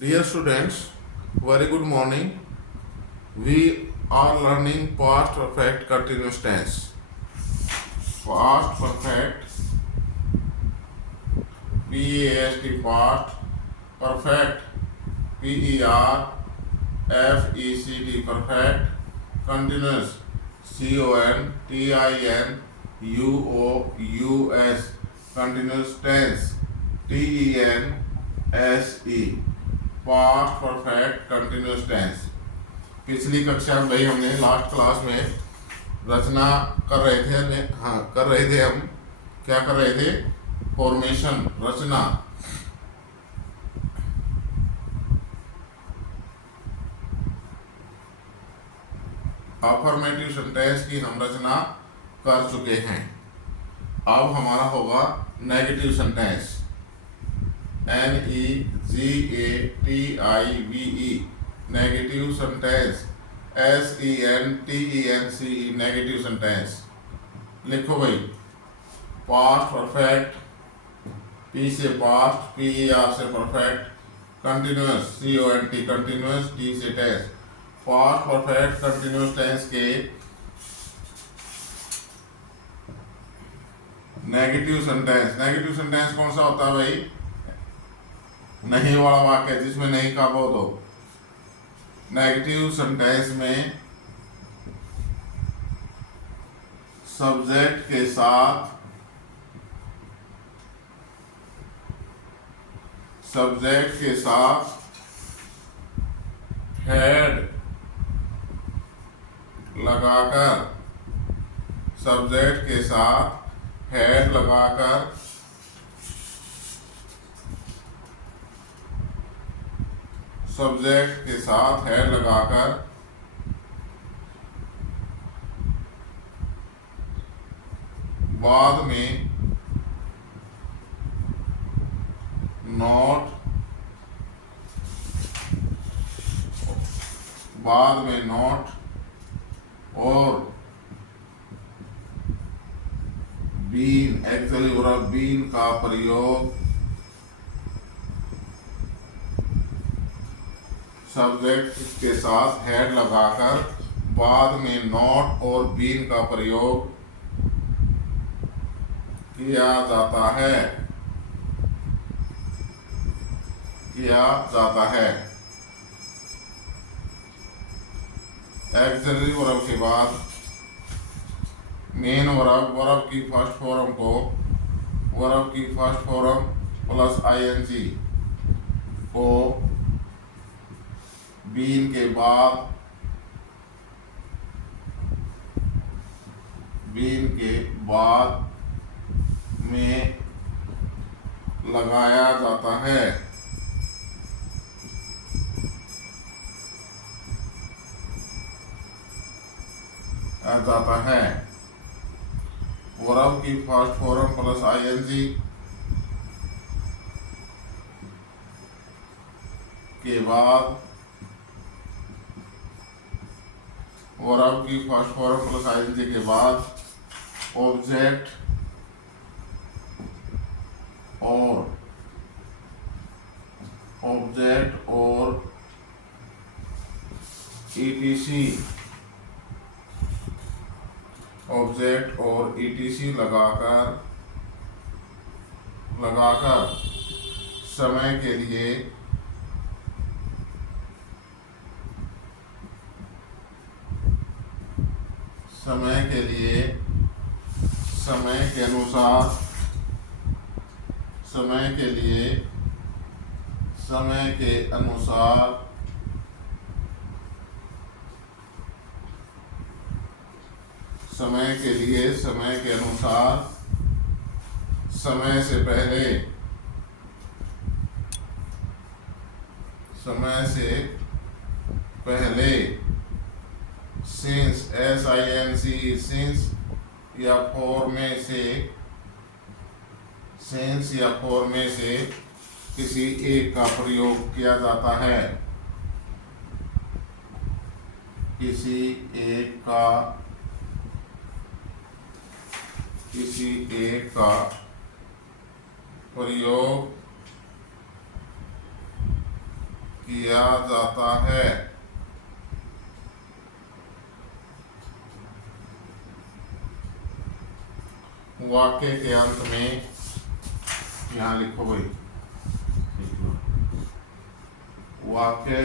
Dear students, very good morning. We are learning past perfect continuous tense. Past perfect, PAST past, perfect, PERFECT perfect, continuous, CONTINUOUS, continuous tense, TENSE, past perfect continuous tense. पिछली कक्षा में भाई हमने last class में रचना कर रहे थे। कर रहे थे हम क्या कर रहे थे? फॉर्मेशन, रचना। अफर्मेटिव सेंटेंस की हम रचना कर चुके हैं। अब हमारा होगा negative sentence, NEGATIVE, negative sentence, SENTENCE, negative sentence. लिखो भाई, पास्ट परफेक्ट, P से पास्ट, PER से perfect, continuous, CONT continuous, T से tense. Past perfect continuous tense के नेगेटिव सेंटेंस कौन सा होता है भाई? नहीं वाला वाक्य, जिसमें नहीं का बोध हो। नेगेटिव सेंटेंस में सब्जेक्ट के साथ हेड लगाकर, सब्जेक्ट के साथ हेड लगाकर सब्जेक्ट के साथ हेड लगाकर बाद में नॉट और बीन, एक्चुअली और बीन का प्रयोग सब्जेक्ट के साथ हेड लगाकर बाद में नॉट और बीन का प्रयोग किया जाता है। एक्सिलरी वर्ब के बाद मेन वर्ब की फर्स्ट फॉर्म प्लस ING को बीन के बाद में लगाया जाता है। वर्ब की फर्स्ट फॉर्म प्लस ING के बाद वर्ब की फर्स्ट फॉर्म प्लस ING के बाद ऑब्जेक्ट और ETC लगाकर समय के अनुसार समय से पहले सिंस, SINCE, सिंस या फॉर में से किसी एक का प्रयोग किया जाता है। किसी एक का प्रयोग किया जाता है। वाक्य के अंत में यहाँ लिखो भाई, वाक्य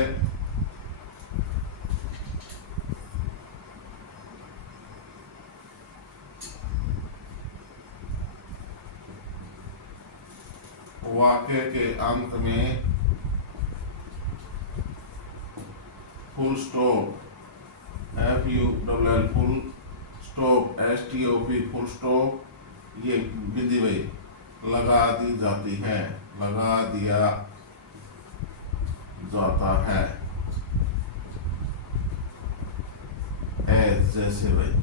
के अंत में full stop, FULL full stop, STOP full stop, ये विधि भाई लगा दी जाती है, लगा दिया जाता है। एज जैसे भाई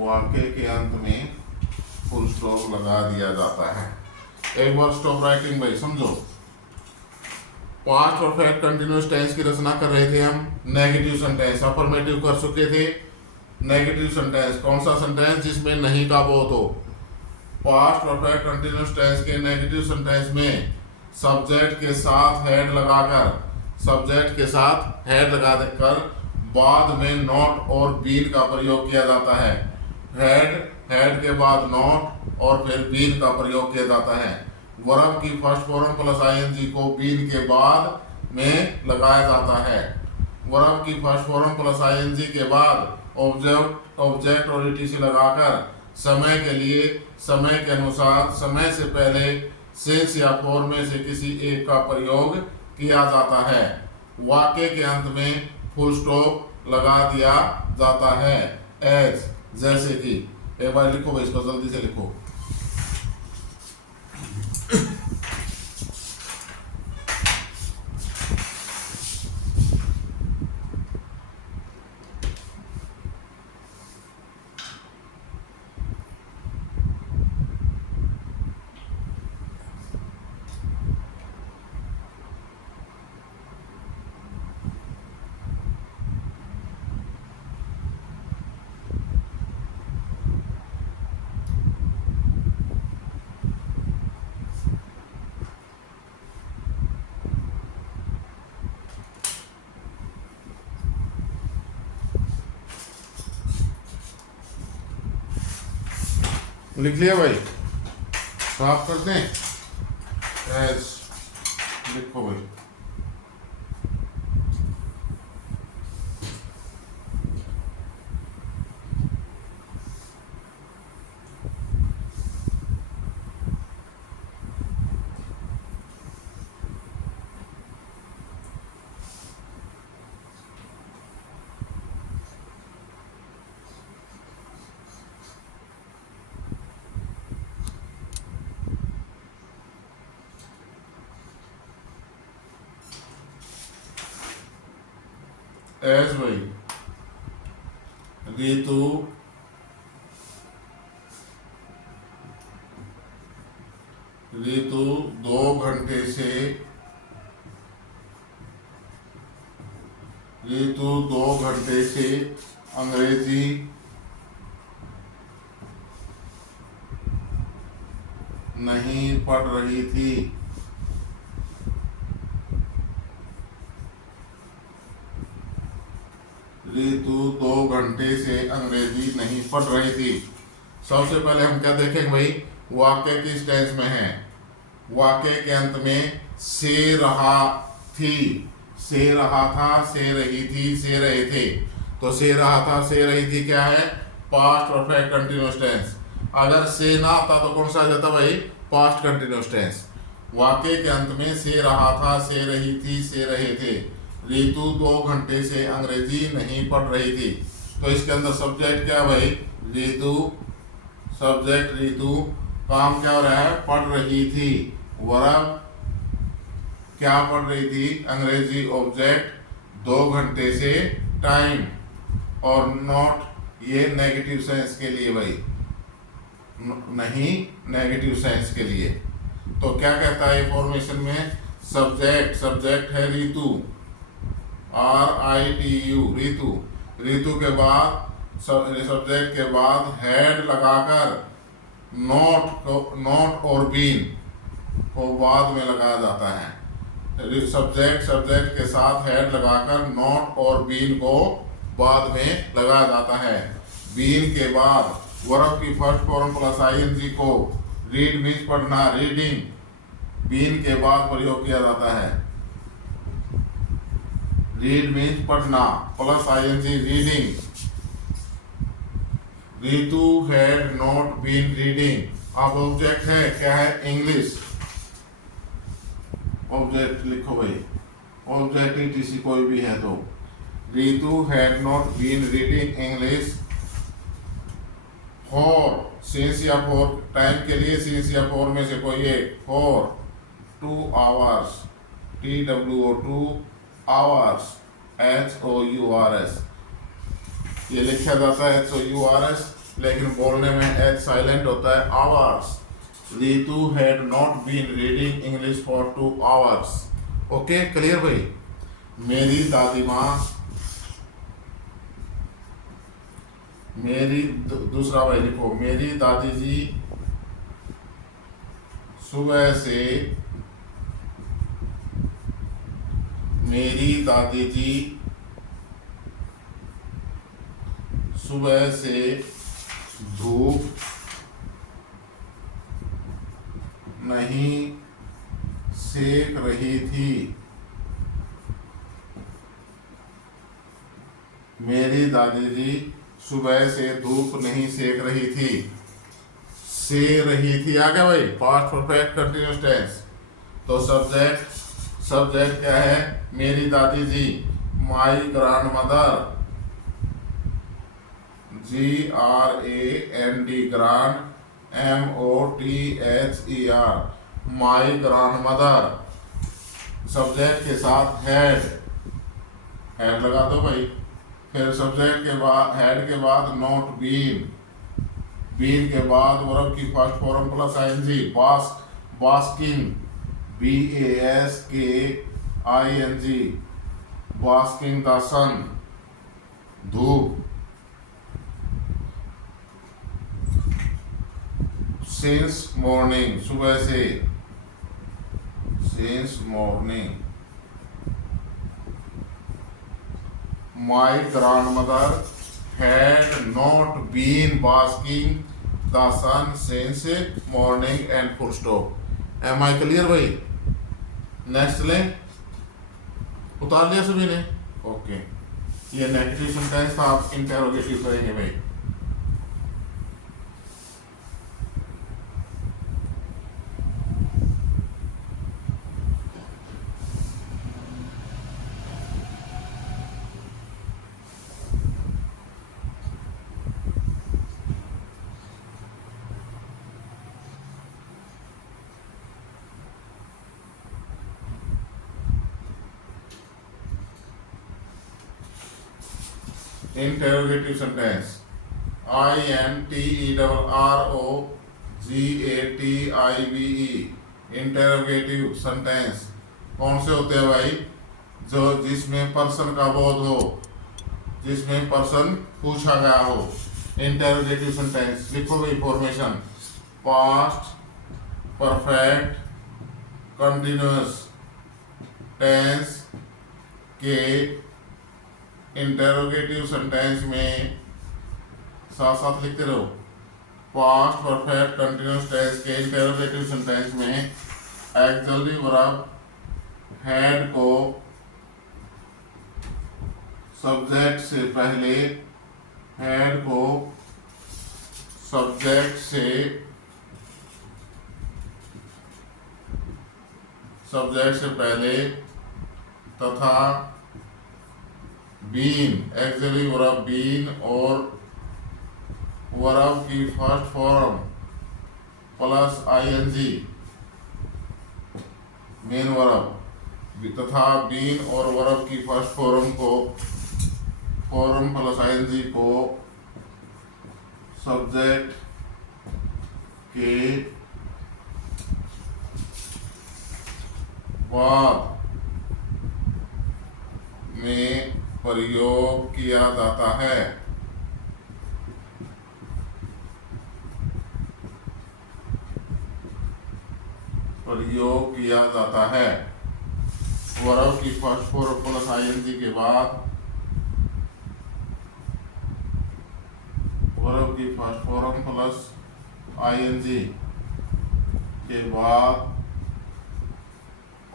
वाक्य के अंत में फुल स्टॉप लगा दिया जाता है। एक बार स्टॉप राइटिंग भाई समझो। पास्ट परफेक्ट कंटिन्यूअस टेंस की रचना कर रहे थे हम। नेगेटिव सेंटेंस अफर्मेटिव कर चुके थे। नेगेटिव सेंटेंस कौन सा सेंटेंस जिसमें नहीं का बोध हो। पास्ट परफेक्ट कंटिन्यूअस टेंस के नेगेटिव सेंटेंस में सब्जेक्ट के साथ हेड लगाकर, सब्जेक्ट के साथ हेड लगा देकर बाद में नॉट और बीन का प्रयोग किया जाता है। हेड के बाद नॉट और फिर बीन का प्रयोग किया जाता है। वर्ब की फर्स्ट फॉर्म प्लस ING को बीन के बाद में लगाया जाता है। वर्ब की फर्स्ट फॉर्म प्लस ING के बाद ऑब्जेक्ट और ETC लगाकर समय के लिए, समय के अनुसार, समय से पहले सिंस या फॉर में से किसी एक का प्रयोग किया जाता है। वाक्य के अंत में फुल स्टॉप लगा दिया जाता है। एज जैसे कि, एक बार लिखो भाई, इसको जल्दी से लिखो। लिख लिया भाई, साफ कर दें। एज लिखो भाई। एज भाई ऋतु ऋतु 2 घंटे से अंग्रेजी नहीं पढ़ रही थी। ऋतु 2 घंटे से अंग्रेजी नहीं पढ़ रही थी। सबसे पहले हम क्या देखेंगे भाई, वाक्य किस टेंस में है। वाक्य के अंत में से रहा थी, से रहा था, से रही थी, से रहे थे। तो से रहा था, से रही थी क्या है, पास्ट परफेक्ट कंटिन्यूअस टेंस। अगर से ना आता तो कौन सा आ जाता भाई, पास्ट कंटिन्यूअस टेंस। वाक्य के अंत में से रहा था, से रही थी, से रहे थे। ऋतु 2 घंटे से अंग्रेजी नहीं पढ़ रही थी। तो इसके अंदर सब्जेक्ट क्या भाई, ऋतु, सब्जेक्ट ऋतु, काम क्या हो रहा है, पढ़ रही थी। वर्ब क्या पढ़ रही थी, अंग्रेजी। ऑब्जेक्ट 2 घंटे से, टाइम। और नॉट ये नेगेटिव सेंस के लिए भाई, नहीं नेगेटिव सेंस के लिए। तो क्या कहता है फॉर्मेशन में, सब्जेक्ट है ऋतु, RITU ऋतु। ऋतु के बाद सब्जेक्ट के बाद हेड लगाकर नॉट और बीन को बाद में लगाया जाता है। सब्जेक्ट के साथ हैड लगाकर नॉट और बीन को बाद में लगाया जाता है। बीन के बाद वर्ब की फर्स्ट फॉर्म प्लस आईएनजी को रीड मीन्स पढ़ना, रीडिंग बीन के बाद प्रयोग किया जाता है। रीड मीन्स पढ़ना plus ING reading. Ritu had not been reading. अब ऑब्जेक्ट है क्या है, इंग्लिश। ऑब्जेक्ट लिखो भाई, ऑब्जेक्ट ईटीसी कोई भी है तो। Ritu had not been reading English for, since या फॉर टाइम के लिए सिंस या फॉर में से कोई एक, for 2 hours, TWO 2 hours, HOURS ये लिखा जाता है HOURS, लेकिन बोलने में H साइलेंट होता है, hours। Ritu had not been reading English for 2 hours। Okay, clear भाई। मेरी दादी माँ, मेरी दूसरा भाई लिखो, मेरी दादी जी सुबह से, मेरी दादी जी सुबह से धूप नहीं सेक रही थी। मेरी दादी जी सुबह से धूप नहीं सेक रही थी। से रही थी आ गया भाई, पास्ट परफेक्ट कंटिन्यूअस टेंस। तो सब्जेक्ट क्या है, मेरी दादी जी, my grandmother, GRAND grand MOTHER, my grandmother. Subject के साथ हैड लगा दो भाई। फिर सब्जेक्ट के बाद हैड के बाद नॉट बीन, बीन के बाद वर्ब की first form plus ING, basking BASKING, basking the sun, धूप। सिंस मॉर्निंग, सुबह से, since morning. My grandmother had not been basking the sun since morning and full stop. Am I clear भाई? Next ले, उतार लिया सभी ने? ओके, ये नेगेटिव सेंटेंस था, आप इंटेरोगेटिव करेंगे भाई। Interrogative sentence, INTERROGATIVE, interrogative sentence कौन से होते हैं भाई? जो जिसमें पर्सन का बोध हो, जिसमें पर्सन पूछा गया हो। इंटेरोगेटिव सेंटेंस लिखो भाई, formation past perfect continuous tense के इंटेरोगेटिव सेंटेंस में साथ साथ लिखते रहो। पास्ट परफेक्ट कंटिन्यूअस टेंस के इंटेरोगेटिव सेंटेंस में एक्सिलरी वर्ब हैड को सब्जेक्ट से पहले, हैड को सब्जेक्ट से पहले तथा बीन, एक्सिलरी वर्ब बीन और वर्ब की first form plus ING, main verb तथा बीन और वर्ब की फर्स्ट फॉर्म प्लस आईएनजी को सब्जेक्ट के बाद में प्रयोग किया जाता है। प्रयोग किया जाता है। वर्ब की फर्स्ट फॉर्म प्लस आईएनजी के बाद, वर्ब की फर्स्ट फॉर्म प्लस आईएनजी के बाद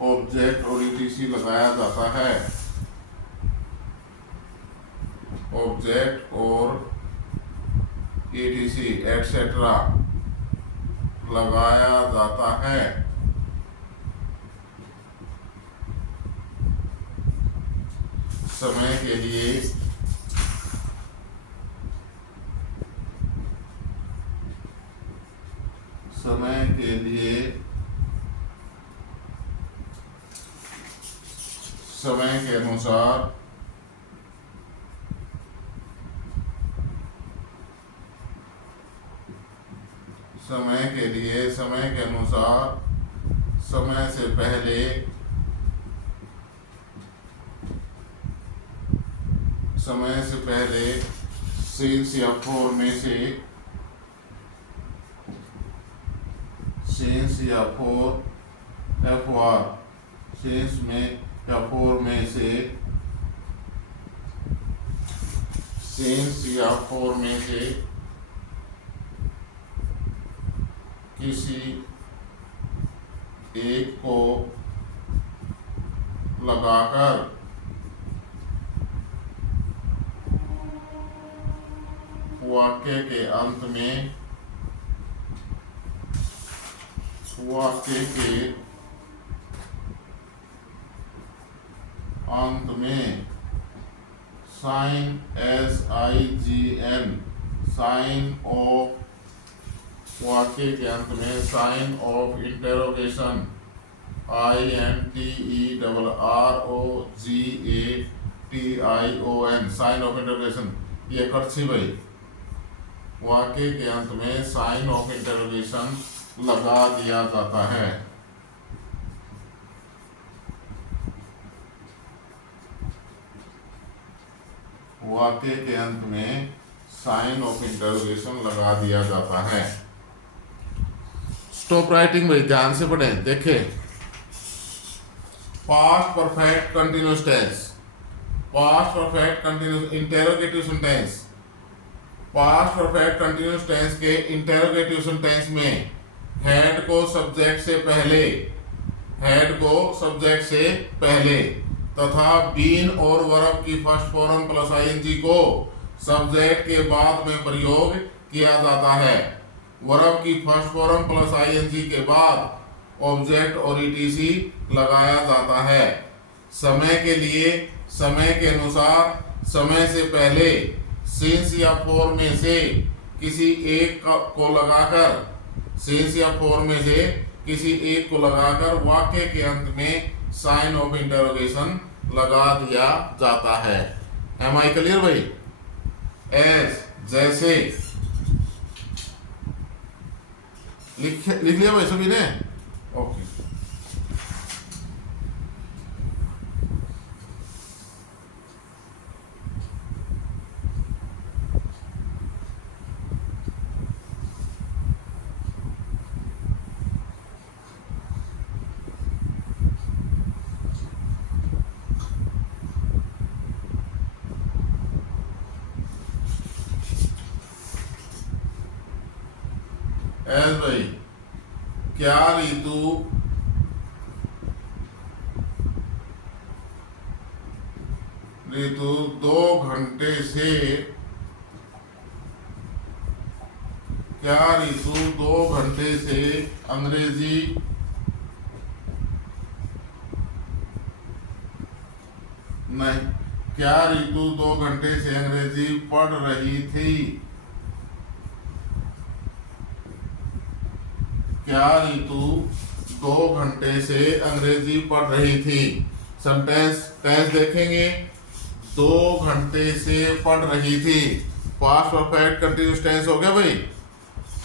ऑब्जेक्ट और ईटीसी लगाया जाता है, ऑब्जेक्ट और ईटीसी एटसेट्रा लगाया जाता है। समय के लिए समय के लिए समय के अनुसार समय के लिए समय के अनुसार समय से पहले सिंस या फोर में से सिंस या फोर एफ आर सिंस में या फोर में से सिंस या फोर में से किसी एक को लगाकर वाक्य के अंत में साइन SIGN साइन ऑफ वाक्य के अंत में sign of interrogation INTERROGATION sign of interrogation, ये कर्सी भाई वाक्य के अंत में साइन ऑफ इंटेरोगेशन लगा दिया जाता है। वाक्य के अंत में साइन ऑफ इंटरोगेशन लगा दिया जाता है। स्टॉप राइटिंग भाई ध्यान से पढ़ें। देखें, past perfect continuous tense, past perfect continuous interrogative sentence, past perfect continuous tense के इंटेरोगेटिव सेंटेंस में हेड को सब्जेक्ट से पहले तथा बीन और वर्ब की फर्स्ट फॉर्म प्लस आईएनजी को सब्जेक्ट के बाद में प्रयोग किया जाता है। वर्ब की फर्स्ट फॉर्म प्लस आईएनजी के बाद ऑब्जेक्ट और ईटीसी लगाया जाता है। समय के लिए समय के अनुसार समय से पहले सिंस या फोर में से किसी एक को लगाकर वाक्य के अंत में साइन ऑफ इंटरोगेशन लगा दिया जाता है। एम आई क्लियर भाई? एज जैसे लिख लिया भाई सभी ने? ओके। एस भाई, क्या ऋतु दो घंटे से अंग्रेजी नहीं, क्या ऋतु 2 घंटे से अंग्रेजी पढ़ रही थी? क्या ऋतु 2 घंटे से अंग्रेजी पढ़ रही थी? सेंटेंस टेंस देखेंगे, 2 घंटे से पढ़ रही थी। पास्ट परफेक्ट कंटिन्यूअस टेंस हो गया भाई।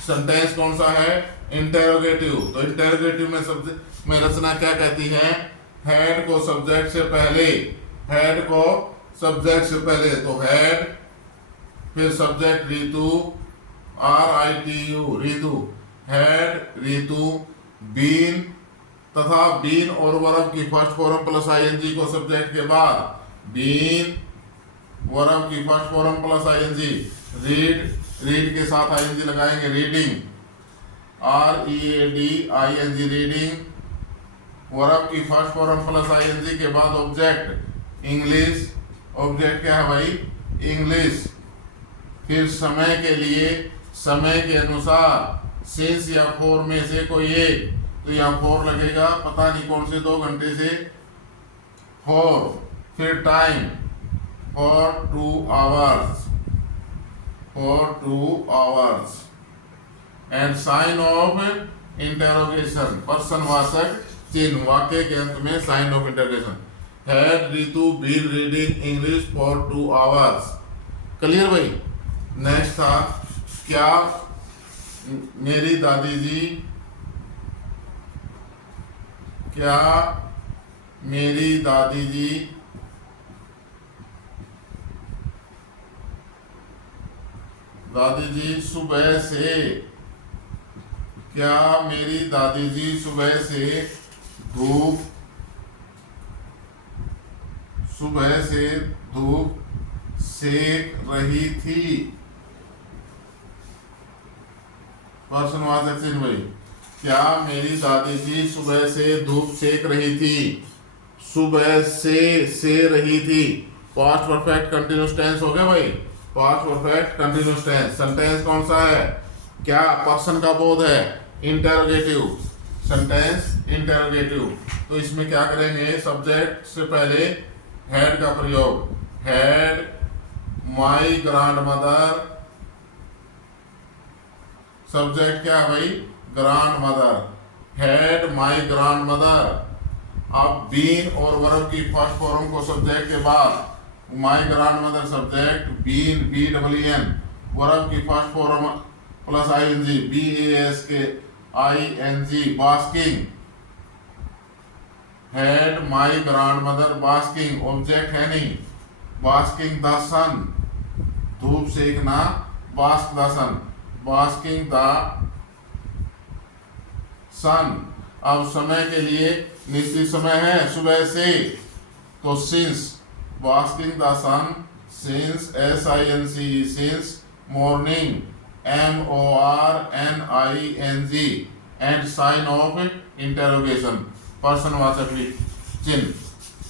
सेंटेंस कौन सा है? इंटेरोगेटिव। तो इंटेरोगेटिव में सब्जेक्ट में रचना क्या कहती है? हेड को सब्जेक्ट से पहले, तो हेड, फिर subject Ritu, RITU Ritu, had Ritu, been तथा बीन और वर्ब की फर्स्ट फॉर्म प्लस आईएनजी को सब्जेक्ट के बाद, बीन वर्ब की first form plus ING, read, read के साथ आईएनजी लगाएंगे, रीडिंग, READING रीडिंग, वर्ब की फर्स्ट फॉर्म प्लस आईएनजी के बाद ऑब्जेक्ट इंग्लिश, ऑब्जेक्ट क्या है भाई इंग्लिश, फिर समय के लिए समय के अनुसार सिंस या फॉर में से कोई एक, तो यहाँ फॉर लगेगा, पता नहीं कौन से 2 घंटे से फॉर, फिर time for 2 hours, for 2 hours, and sign of interrogation, प्रश्नवाचक चिन्ह, वाक्य के अंत में sign of interrogation, had Ritu been reading English for 2 hours. Clear भाई। नेक्स्ट था, क्या मेरी दादी जी, क्या मेरी दादी जी सुबह से, क्या मेरी दादी जी सुबह से धूप सेक रही थी, प्रश्नवाचक चिन्ह भाई, क्या मेरी दादी जी सुबह से धूप सेक रही थी, सुबह से रही थी, पास्ट परफेक्ट कंटिन्यूअस टेंस हो गया भाई, past perfect continuous tense. Sentence कौन सा है, क्या पर्सन का बोध है, इंटरोगेटिव, सेंटेंस इंटरोगेटिव। तो इसमें क्या करेंगे, सब्जेक्ट से पहले हैड का प्रयोग, had my grandmother, subject क्या है भाई grandmother, had my grandmother. अब बीन और वर्ब की फर्स्ट फॉर्म को सब्जेक्ट के बाद, my grandmother subject, been BEEN, verb की first form plus ING, BASKING, basking, had my grandmother basking, object है नहीं, बास्किंग द सन, धूप सेकना, bask the sun, basking the sun. अब समय के लिए निश्चित समय है सुबह से, तो since, basking the sun since, SINCE, since, morning, MORNING, and sign of interrogation, प्रश्नवाचक चिन्ह,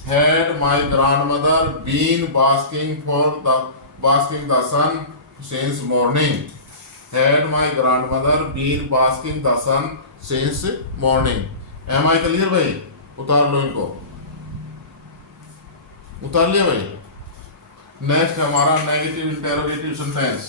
had my grandmother been basking the sun since morning, had my grandmother been basking the sun since morning. Am I clear भाई, उतार लो इनको, उतार लिया भाई। Next हमारा negative interrogative sentence.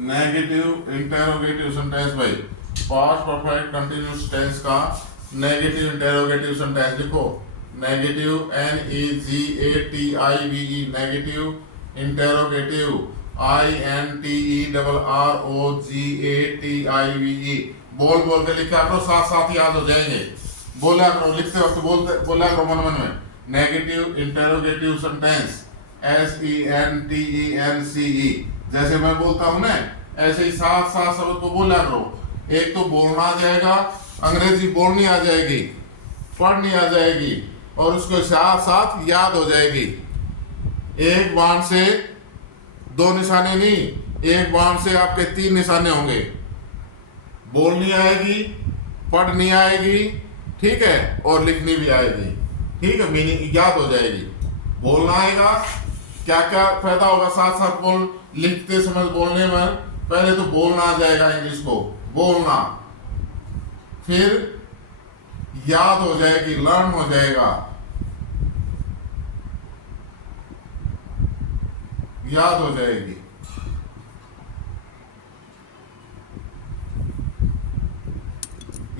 Negative interrogative sentence भाई, पास्ट परफेक्ट कंटिन्यूअस टेंस का नेगेटिव इंटरोगेटिव सेंटेंस लिखो, negative NEGATIVE, negative interrogative INTERROGATIVE। बोल बोल के लिखा करो, साथ साथ याद हो जाएंगे, बोला करो, लिखते वक्त बोला करो मन मन में। नेगेटिव इंटरोगेटिव सेंटेंस SENTENCE, जैसे मैं बोलता हूं ना ऐसे ही साथ साथ शब्द को बोला करो। एक तो बोलना आ जाएगा, अंग्रेजी बोलनी आ जाएगी, पढ़नी आ जाएगी, और उसके साथ साथ याद हो जाएगी। एक बाण से 2 निशाने नहीं, एक बाण से आपके 3 निशाने होंगे। बोलनी आएगी, पढ़नी आएगी, ठीक है, और लिखनी भी आएगी, ठीक है, मीनिंग याद हो जाएगी। बोलना आएगा, क्या क्या फायदा होगा साथ साथ बोल लिखते समय बोलने में, पहले तो बोलना आ जाएगा, इंग्लिश को बोलना, फिर याद हो जाएगी, लर्न हो जाएगा, याद हो जाएगी।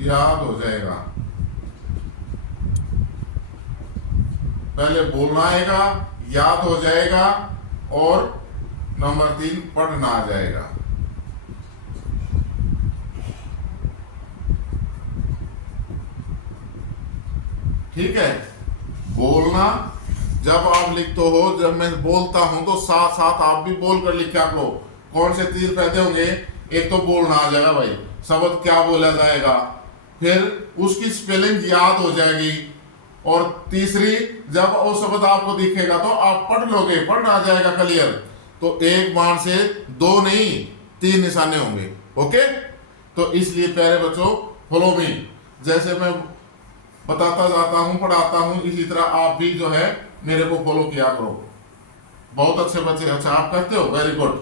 याद हो जाएगा, पहले बोलना आएगा, याद हो जाएगा, और नंबर 3 पढ़ना आ जाएगा। ठीक है। बोलना जब आप लिखते हो, जब मैं बोलता हूं तो साथ साथ आप भी बोल कर लिखा करो। कौन से तीर फायदे होंगे? एक तो बोलना आ जाएगा भाई, शब्द क्या बोला जाएगा, फिर उसकी स्पेलिंग याद हो जाएगी, और तीसरी जब वो शब्द आपको दिखेगा तो आप पढ़ लोगे, पढ़ आ जाएगा क्लियर। तो एक बाण से दो नहीं 3 निशाने होंगे। ओके, तो इसलिए प्यारे बच्चों फॉलो मी, जैसे मैं बताता जाता हूं, पढ़ाता हूं, इसी तरह आप भी जो है मेरे को फॉलो किया करो। बहुत अच्छे बच्चे, अच्छा आप करते हो, वेरी गुड।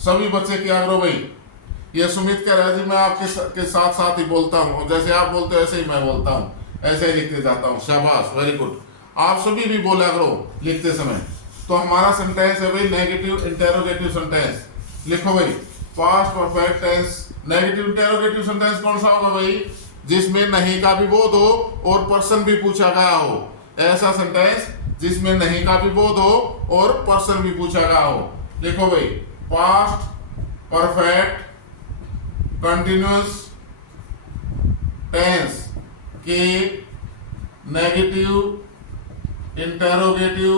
सभी बच्चे किया करो भाई। ये सुमित कह रहा है जी मैं आपके साथ साथ ही बोलता हूँ, जैसे आप बोलते हो ऐसे ही मैं बोलता हूँ, ऐसे ही लिखते जाता हूँ। शाबाश, वेरी गुड। आप सभी भी बोला करो लिखते समय। तो हमारा सेंटेंस है भाई नेगेटिव इंटेरोगेटिव सेंटेंस। लिखो भाई, past perfect tense negative interrogative sentence कौन सा होगा भाई? जिसमें नहीं का भी बोध हो और पर्सन भी पूछा गया हो, ऐसा सेंटेंस जिसमें नहीं का भी बोध हो और पर्सन भी पूछा गया हो। देखो भाई, पास्ट परफेक्ट कंटिन्यूअस टेंस के negative interrogative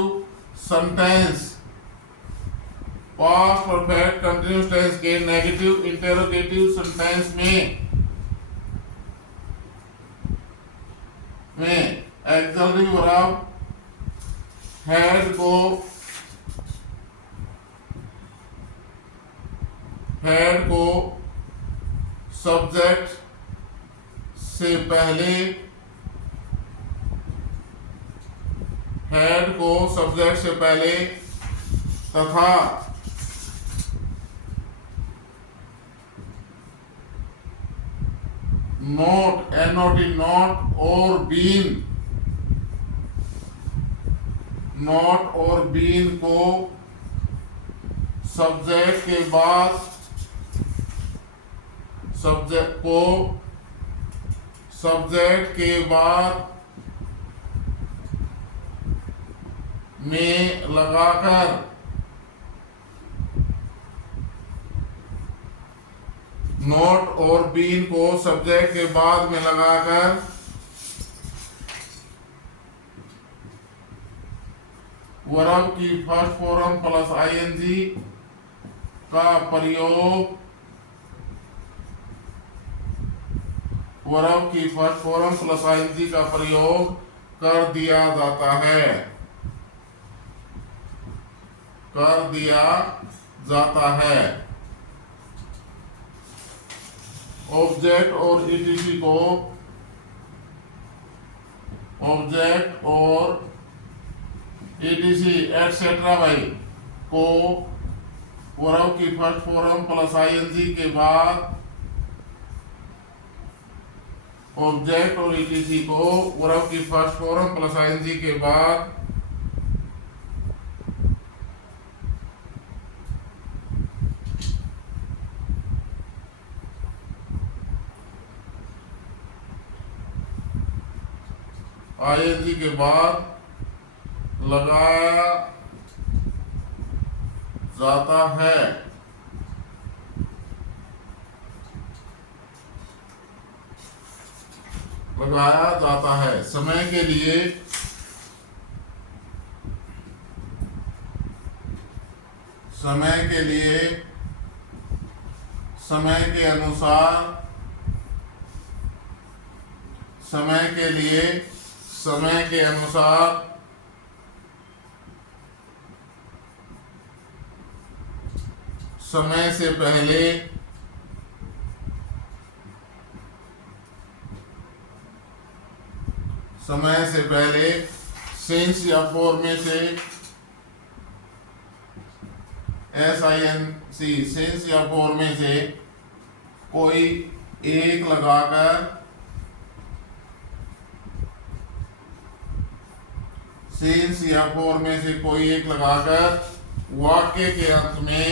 sentence, past perfect continuous tense के नेगेटिव इंटेरोगेटिव सेंटेंस में एक्सिलरी वर्ब हेड को सब्जेक्ट से पहले, हेड को सब्जेक्ट से पहले तथा नोट NOT नॉट और बीन, नॉट और बीन को सब्जेक्ट के बाद, सब्जेक्ट के बाद में लगाकर नोट और बीन को सब्जेक्ट के बाद में लगाकर वर्ब की फर्स्ट फॉर्म प्लस ING का प्रयोग, वर्ब की फर्स्ट फॉर्म प्लस ING का प्रयोग कर दिया जाता है, कर दिया जाता है। ऑब्जेक्ट और ETC को, ऑब्जेक्ट और ETC एटसेट्रा भाई को वर्ब की फर्स्ट फॉर्म प्लस ING के बाद, ऑब्जेक्ट और ETC को वर्ब की फर्स्ट फॉर्म प्लस ING के बाद ING के बाद लगाया जाता है, लगाया जाता है। समय के लिए, समय के लिए, समय के अनुसार, समय के लिए, समय के अनुसार समय से पहले, समय से पहले सिंस या फॉर में से SINC, सिंस या फॉर में से कोई एक लगाकर, सिंस या फॉर में से कोई एक लगाकर वाक्य के अंत में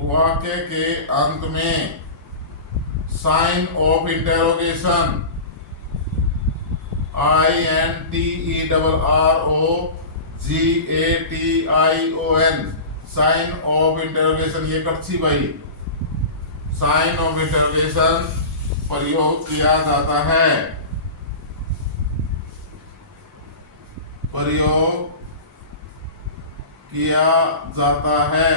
वाक्य के अंत में sign of interrogation INTERROGATION, sign of interrogation, ये कच्ची भाई साइन ऑफ इंटरोगेशन प्रयोग किया जाता है, प्रयोग किया जाता है।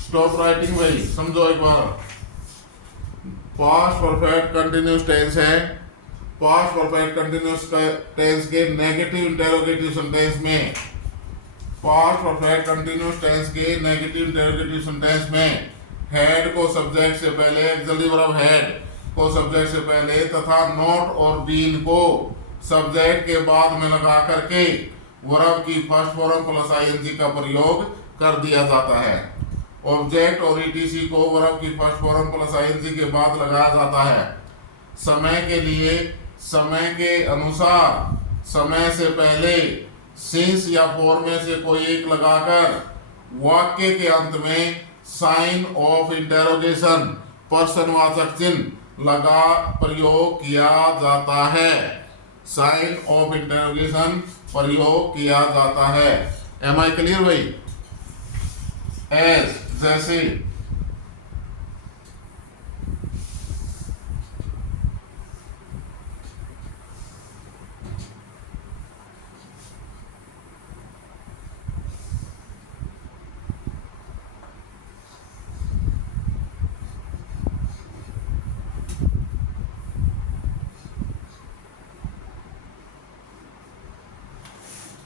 स्टॉप राइटिंग भाई, समझो एक बार। पास्ट परफेक्ट कंटिन्यूस टेंस है। पास्ट परफेक्ट कंटिन्यूस टेंस के नेगेटिव इंटेरोगेटिव सेंटेंस में, पास्ट परफेक्ट कंटिन्यूस टेंस के नेगेटिव इंटेरोगेटिव सेंटेंस में हेड को सब्जेक्ट से पहले, जल्दी बराबर, हेड को सब्जेक्ट से पहले तथा नॉट और बीन को सब्जेक्ट के बाद में लगा करके वर्ब की फर्स्ट फॉर्म प्लस आईएनजी का प्रयोग कर दिया जाता है। ऑब्जेक्ट और ईटीसी को वर्ब की फर्स्ट फॉर्म प्लस आईएनजी के बाद लगाया जाता है। समय के लिए समय के अनुसार समय से पहले सिंस या फॉर में से कोई एक लगाकर वाक्य के अंत में साइन ऑफ इंटेरोगेशन प्रश्नवाचक चिन्ह लगा प्रयोग किया जाता है। साइन ऑफ इंटेरोगेशन प्रयोग किया जाता है। एम आई क्लियर भाई? एज, जैसे,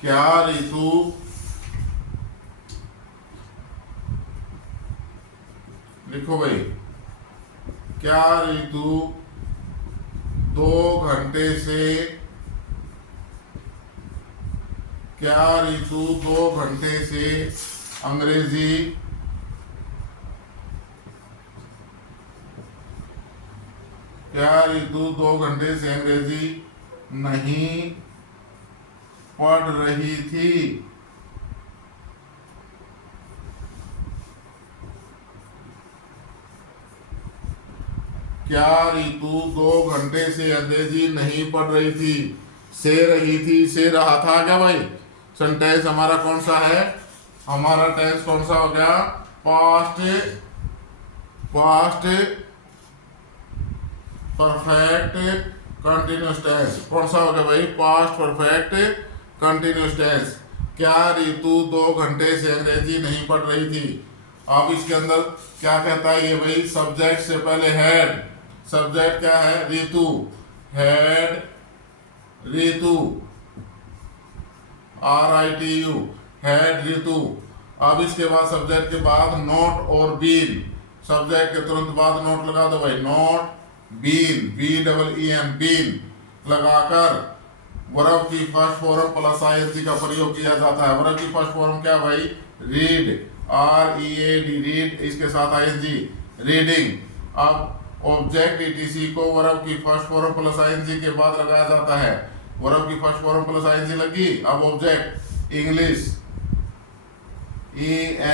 क्या ऋतु लिखो भाई, क्या ऋतु 2 घंटे से, क्या ऋतु 2 घंटे से अंग्रेजी क्या ऋतु 2 घंटे से अंग्रेजी नहीं पढ़ रही थी? क्या ऋतु 2 घंटे से अंग्रेजी नहीं पढ़ रही थी? से रही थी, से रहा था क्या भाई? सेंटेंस हमारा कौन सा है? हमारा टेंस कौन सा हो गया? Past perfect continuous tense. कौन सा हो गया भाई? Past perfect continuous tense. क्या ऋतु 2 घंटे से अंग्रेजी नहीं पढ़ रही थी? अब इसके अंदर क्या कहता है ये भाई? सब्जेक्ट से पहले हेड, सब्जेक्ट क्या है? ऋतु, हेड ऋतु, RITU, हेड ऋतु। अब इसके बाद सब्जेक्ट के बाद नॉट और बीन, सब्जेक्ट के तुरंत बाद नोट लगा दो भाई, नॉट बीन, BEEN, बीन लगाकर वर्ब की फर्स्ट फॉर्म प्लस आईएनजी का प्रयोग किया जाता है। वर्ब की फर्स्ट फॉर्म क्या भाई? रीड, READ, रीड, इसके साथ आईएनजी, रीडिंग। अब ऑब्जेक्ट ETC को वर्ब की फर्स्ट फॉर्म प्लस आईएनजी के बाद लगाया जाता है। वर्ब की फर्स्ट फॉर्म प्लस आईएनजी लगी। अब object English,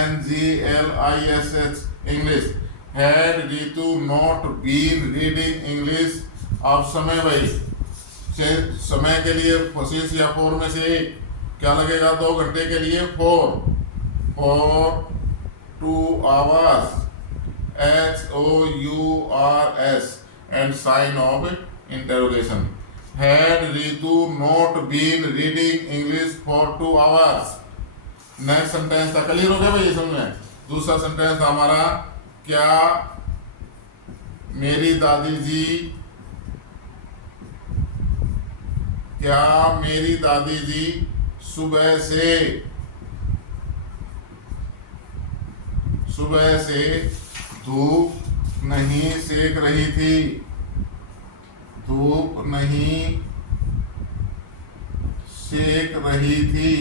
ENGLISH, English. Had Ritu not been reading English. अब समय भाई, समय के लिए फसीस या फोर में से क्या लगेगा? 2 घंटे के लिए 4 2 hours, HOURS and sign of interrogation. Had Ritu not been reading English for 2 hours। Next sentence था, क्लियर हो गया भाई? इसमें दूसरा सेंटेंस था हमारा, क्या मेरी दादी जी, क्या मेरी दादी जी सुबह से धूप नहीं सेक रही थी? धूप नहीं सेक रही थी।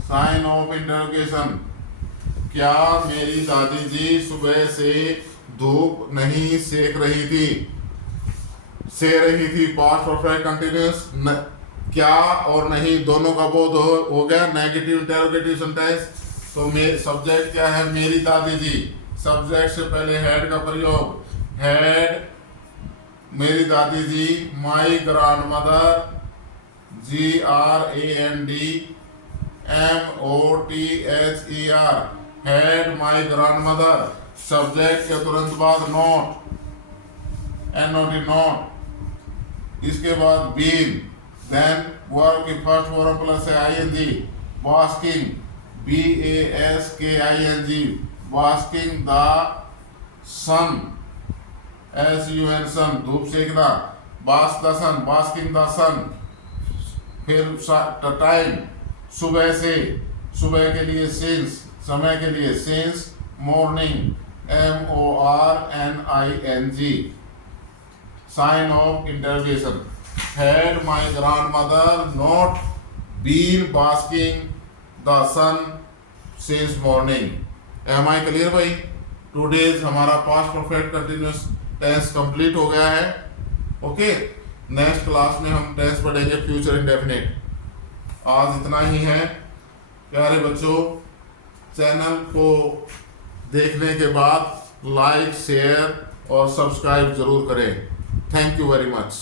Sign of interrogation. क्या मेरी दादी जी सुबह से धूप नहीं सेक रही थी? से रही थी, पास्ट परफेक्ट कंटिन्यूअस। क्या और नहीं दोनों का बोध हो गया। Negative interrogative sentence. तो सब्जेक्ट क्या है? मेरी दादी जी। सब्जेक्ट से पहले हेड का प्रयोग, हेड मेरी दादी जी, my grandmother, GRAND MOTHER, had my grandmother, subject के तुरंत बाद नॉट, NOT नॉट, इसके बाद बीन, देन वर्ब की फर्स्ट फॉर्म प्लस है ING, basking, BASKING, basking the sun, SUN sun, धूप सेकना, bask the sun, basking the sun, फिर टाइम, सुबह से, सुबह के लिए सिंस, समय के लिए since, morning, MORNING, sign of interrogation, had my grandmother not been basking the sun since morning. Am I clear भाई? Today's हमारा past perfect continuous tense complete हो गया है. ओके, नेक्स्ट क्लास में हम टेंस पढ़ेंगे फ्यूचर इंडेफिनिट. आज इतना ही है प्यारे बच्चों. चैनल को देखने के बाद लाइक, शेयर और सब्सक्राइब जरूर करें. Thank you very much.